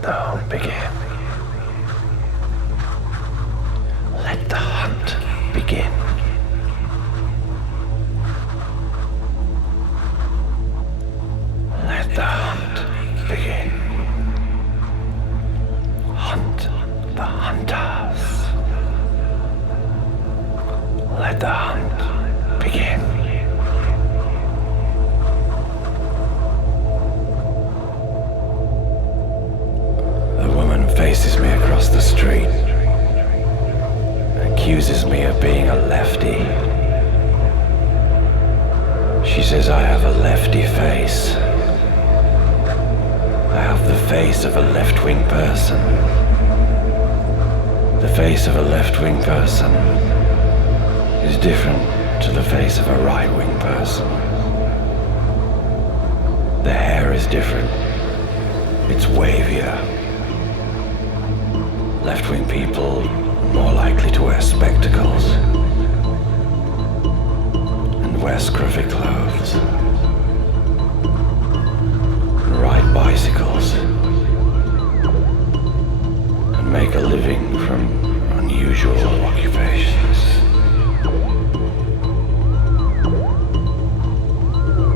Let the hunt begin. Let the hunt begin. Let the hunt begin. Hunt the hunters. Let the hunt begin. The woman faces me across the street, accuses me of being a lefty. She says I have a lefty face. I have the face of a left-wing person. The face of a left-wing person is different to the face of a right-wing person. The hair is different. It's wavier. Left-wing people are more likely to wear spectacles and wear scruffy clothes and ride bicycles and make a living from unusual occupations.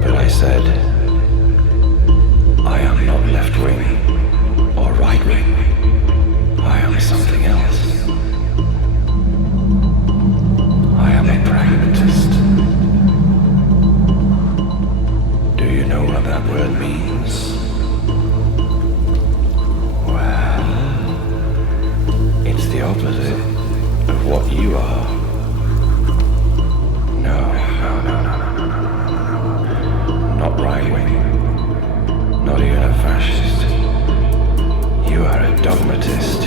But I said, I am not left-wing or right-wing. I am something else. I am a pragmatist. Do you know what that word means? Well, it's the opposite of what you are. No. Not right-wing. Not even a fascist. You are a dogmatist.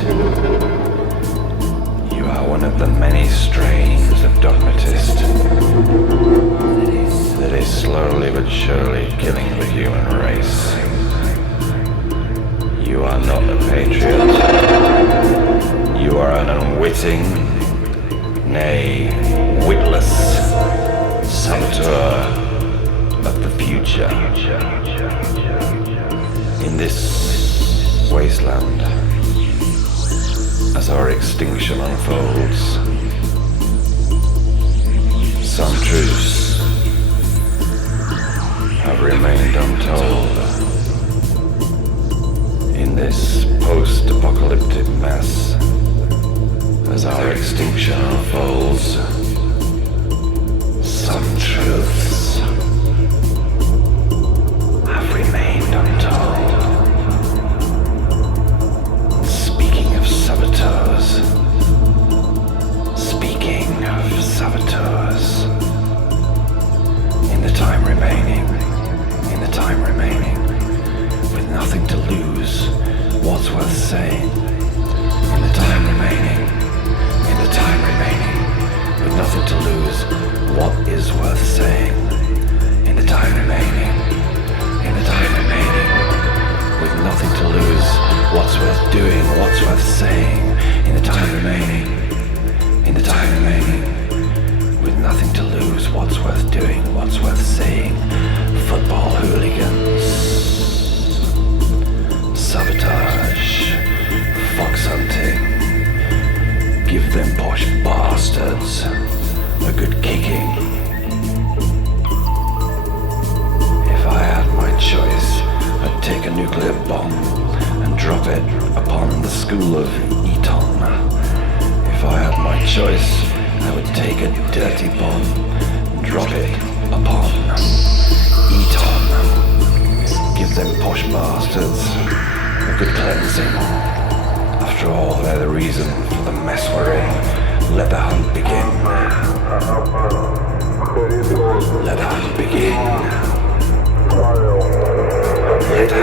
You are one of the many strains of dogmatist that is slowly but surely killing the human race. You are not a patriot. You are an unwitting, nay, witless saboteur of the future. In this wasteland, as our extinction unfolds, some truths have remained untold. In this post-apocalyptic mess, as our extinction unfolds, some truths have remained untold. Speaking of saboteurs, in the time remaining, with nothing to lose, what's worth saying? In the time remaining, with nothing to lose, what is worth saying? In the time remaining, with nothing to lose, what's worth doing, what's worth saying? In the time remaining, with nothing to lose, what's worth doing, what's worth saying? Football hooligans, sabotage, fox hunting, give them posh bastards a good kicking. If I had my choice, I'd take a nuclear bomb and drop it upon the school of Eton. If I had my choice, I would take a dirty bomb and drop it upon Eton. Give them posh bastards a good cleansing. After all, they're the reason for the mess we're in. Let the hunt begin. Let the hunt begin. Let the